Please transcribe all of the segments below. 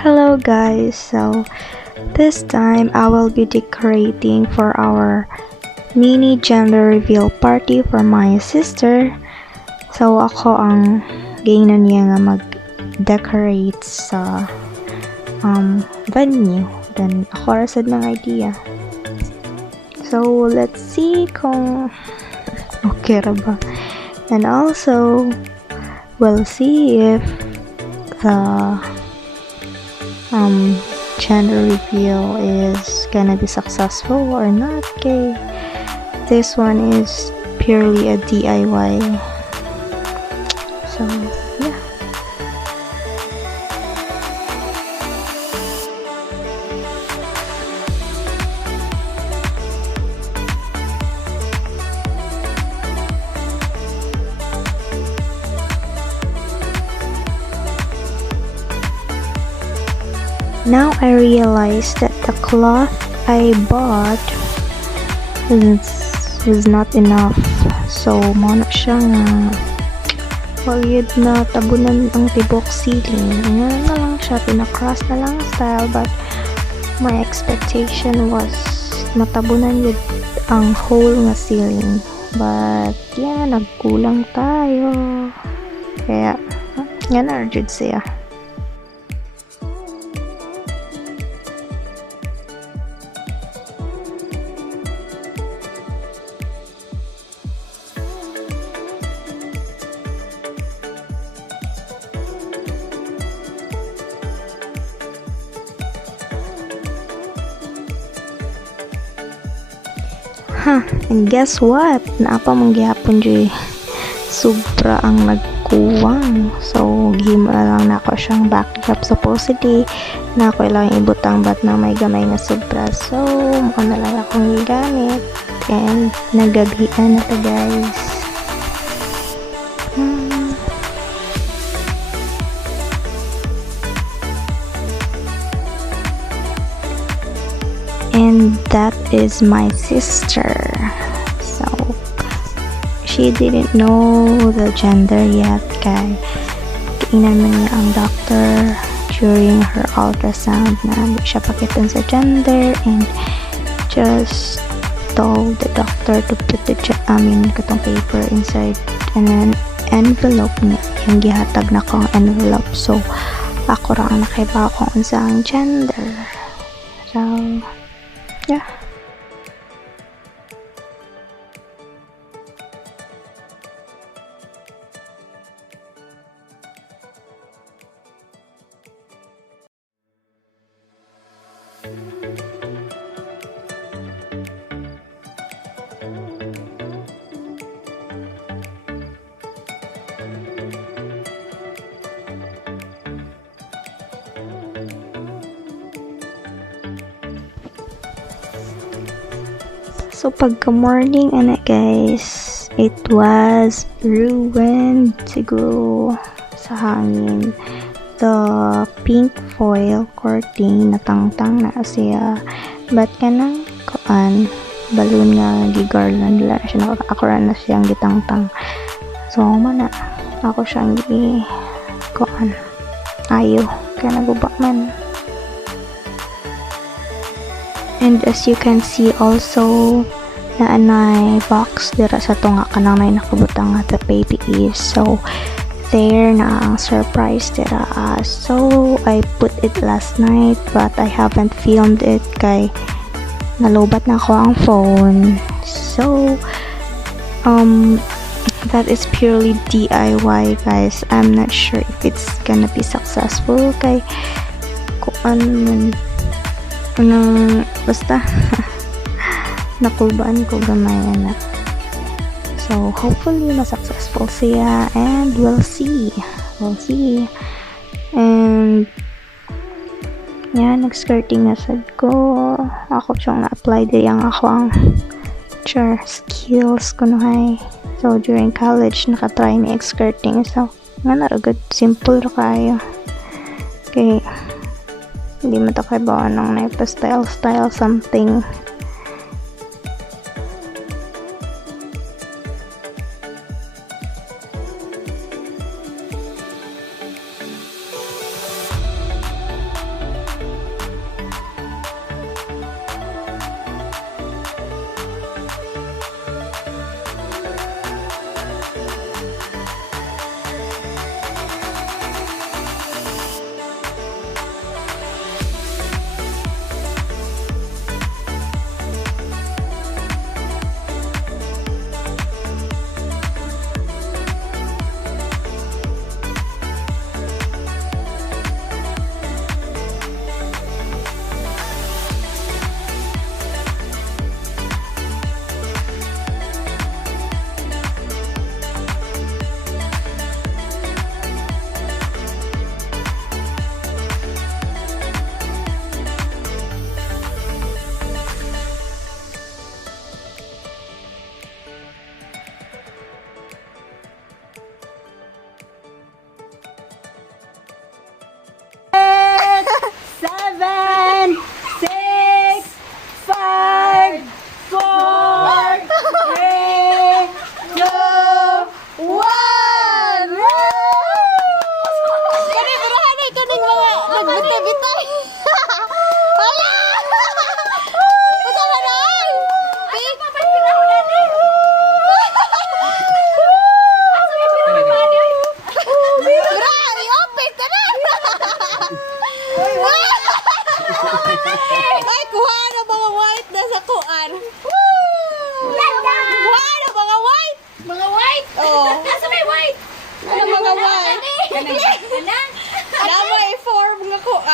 Hello guys, so this time I will be decorating for our mini gender reveal party for my sister. So ako ang gainan niya nga mag-decorate sa venue. Then ako rasad ng idea. So let's see kung okay ra ba. And also we'll see if the gender reveal is gonna be successful or not. Okay, this one is purely a DIY, so yeah. Now I realize that the cloth I bought was not enough. So, muna siya nga wagid na tabunan ang tibok ceiling. Ngayon na lang siya, pinakross na lang style, but my expectation was matabunan yun ang whole nga ceiling. But, yeah, nagkulang tayo. Kaya, yan na jud siya. And guess what? Naapa mong gihapon dyan. Sobra ang nagkuwang. So, gihimo na lang na ako siyang backdrop. Supposedly, na ako lang ibutang bat na may gamay na sobra. So, mukha na lang akong gigamit. And, nagabihan na to guys. And that is my sister. So she didn't know the gender yet. Kay kainan man niya ang doctor during her ultrasound na hindi siya pakitan sa gender, and just told the doctor to put the katong paper inside an envelope niya. Yung gihatag na kong envelope. So ako ra ang nakaiba kung unsang gender. So yeah. So pagka morning guys, it was ruined siguro sa hangin. The pink foil curtain natangtang na siya, but kanang kuan balloon nga gigarland la siya, ako ra na siyang gitangtang. So mana ako siyang kuan ayo kaya naguba man. And as you can see also, na anay box dira sa tunga kanang may nakabutang nga the baby is. So there na ang surprise dira. So I put it last night, but I haven't filmed it kay nalobat na ako ang phone. So that is purely DIY guys. I'm not sure if it's gonna be successful kay kuan basta nakulbaan ko gamay na. So hopefully successful siya, and we'll see. And yeah, nag-skirting na sad ko. Ako siyang na-apply din ang ako ang skills ko no hay. So during college nakatry ni skirting, so nga naragod simple ra kayo. Okay, hindi mo to kay bawa ng style something.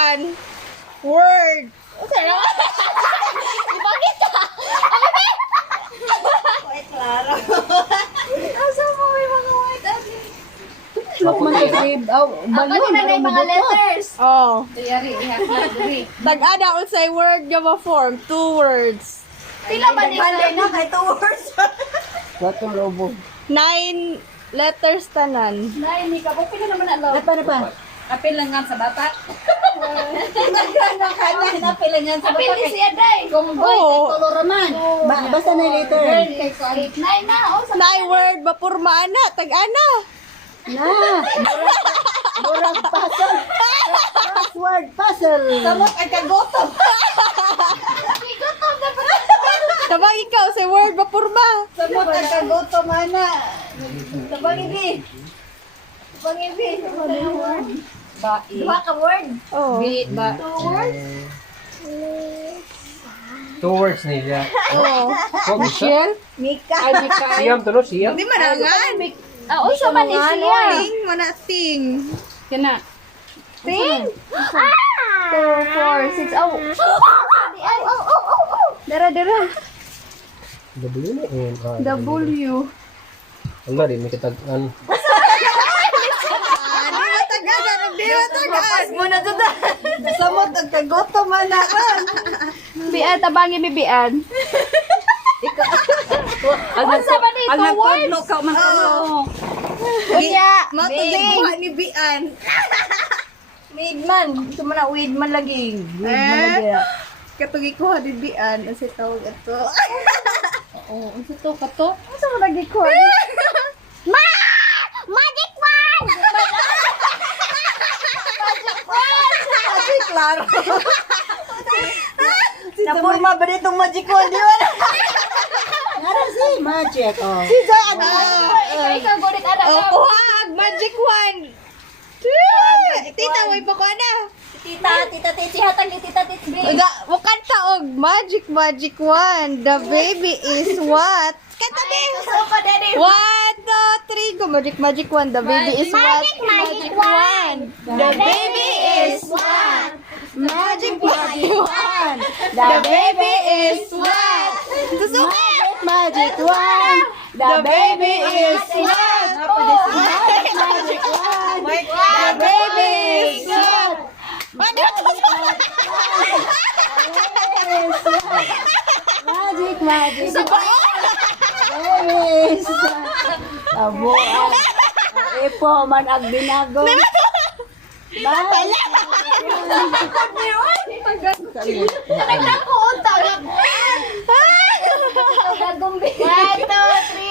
one word. Bakit ka? Ano ba? Ay, klaro. Asa mo may mga white Look man to save. Oh, Ako din na yung mga letters. Oh. Diyari, ihaklat diri. Tag-ana unsay word nga ma-form? 2 words. Pila ba Balik nila? na kay 2 words. Watong lobo. 9 letters tanan. Nay, ni ka. Pila naman na love. Apa na pa? Kapilangan sa bata. Pinapilangan sa Kapil ni siya, day. Kung boy, Oo. kay Tolo Raman. Basta na later. Girl, kay Kualit. Nay na, oh. Sa 9 word ma-porma ana. Tag-ana. Na. Murag puzzle. Crossword puzzle. Samot ay kagotom. Kagotom na pa. Tabang ikaw say word ma-porma. Samot ay kagotom, ana. Sabang ibi. Sabang ibi. Duha ka word. Oh. Ba? 2 words? 2 words niya. Oh. Michelle? Mika. Ay, Mika. Siyam tulo, siyam. Di manangan. Unsa man ni siya? Ting mana ting. Kana. Ting? 2, 4, 6. Oh. Dara. W na eh. W. Wala rin, may katagan. Di matagan. Mo na to. Samot ang kagoto man na. Bian tabangi bibian. Unsa man ni 2 words? ka man Unya. Matutubuhan ni Bian. Weed man. Gusto mo na weed man lagi. Weed man lagi. Katugi ko ni Bian kasi tawag ito. Oh, unsa to kato? Asa mo lagi ko? Kasi klaro. Napurma ba ditong magic wand? Di ba? Nara si magic. Oh. Si Jan. Ikaw gunit ana Oh, ka. kuhag magic wand. Tita, way pa ko na. Tita Titi hatag ni Tita Titi. Bukan taog magic wand. The baby is what? Kata din. So pa daddy. 1, 2, 3. Go magic wand. The baby is what? Magic wand. The baby is what? Magic wand. The baby is what? Susukat. Magic wand. The baby is what? Magic wand. The baby is what? Magic, magic. Yes. Abo. Epo man ang binago. Nagdako unta. Gagumbi. 1, 2, 3.